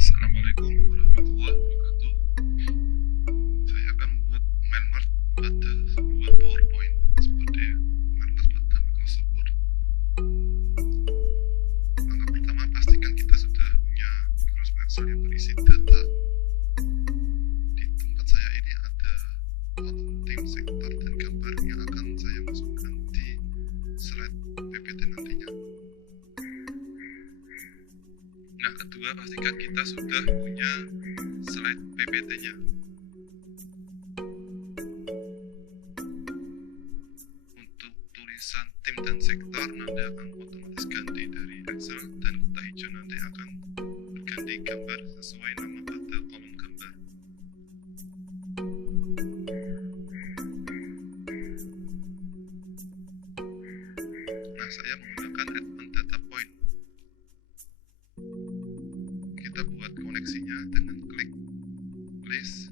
Assalamualaikum warahmatullahi wabarakatuh. Saya akan membuat Mailmerge pada sebuah PowerPoint seperti Mailmerge pada Microsoft Word. Langkah pertama, pastikan kita sudah punya Microsoft Excel yang berisi data. Di tempat saya ini ada kolom tim, sektor, dan gambar yang akan saya masukkan di slide PPT nantinya. Nah, kedua, pastikan kita sudah punya slide PPT-nya. Untuk tulisan tim dan sektor nanti akan otomatis ganti dari Excel, dan kotak hijau nanti akan berganti gambar sesuai nama pada kolom gambar. Nah, saya menggunakan admin data point. Kita buat koneksinya dengan klik list,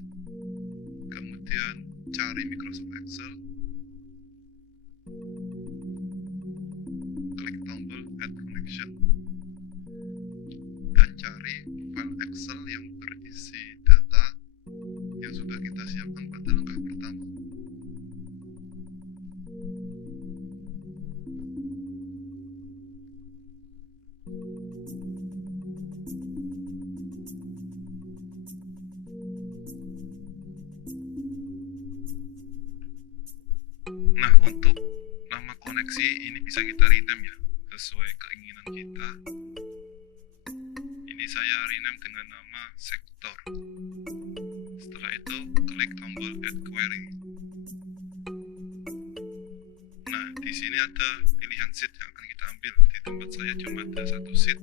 kemudian cari Microsoft Excel, klik tombol add connection, dan cari file Excel yang berisi data yang sudah kita siapkan pada langkah pertama. Nah, untuk nama koneksi ini bisa kita rename ya, sesuai keinginan kita. Ini saya rename dengan nama sektor. Setelah itu, klik tombol add query. Nah, di sini ada pilihan sheet yang akan kita ambil. Di tempat saya cuma ada satu sheet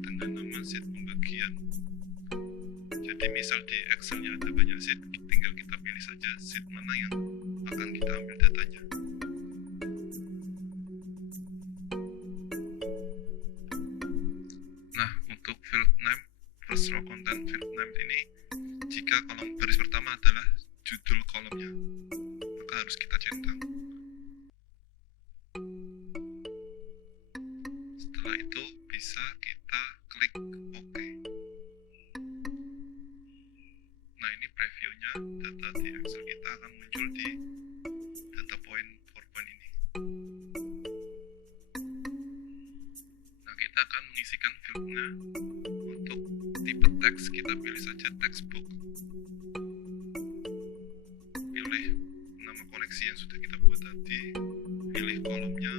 dengan nama sheet pembagian. Jadi misal di Excel-nya ada banyak sheet, tinggal kita pilih saja sheet mana yang akan kita ambil datanya. Nah, untuk field name, first row content field name ini, jika kolom baris pertama adalah judul kolomnya, maka harus kita centang. Setelah itu bisa kita klik OK. Nah, ini previewnya, data di Excel kita akan muncul di data point PowerPoint ini. Nah, kita akan mengisikan fieldnya. Untuk tipe teks, kita pilih saja textbook. Pilih nama koneksi yang sudah kita buat tadi, pilih kolomnya.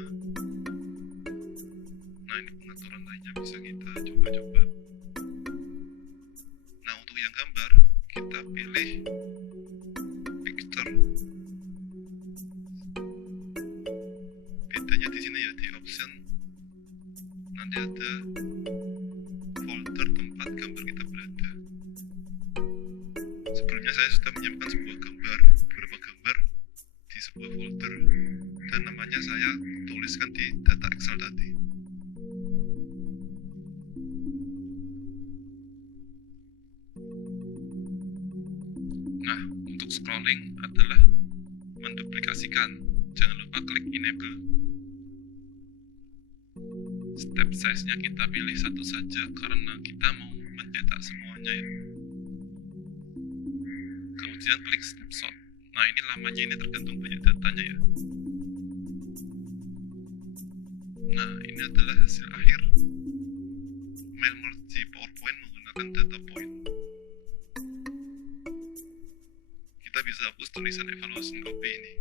Nah, ini pengaturan lainnya bisa kita coba-coba. Nah, untuk yang gambar, kita pilih picture. Bedanya di sini ya, di option nanti ada folder tempat gambar kita berada. Sebelumnya saya sudah menyiapkan beberapa gambar di sebuah folder, dan namanya saya tuliskan di data Excel tadi. Nah, untuk scrolling adalah menduplikasikan. Jangan lupa klik enable. Step size-nya kita pilih satu saja karena kita mau mencetak semuanya ya. Kemudian klik snapshot. Nah, ini lamanya ini tergantung banyak datanya ya. Nah, ini adalah hasil akhir Mailmerge PowerPoint menggunakan data point. Kita bisa hapus tulisan evaluation copy ini.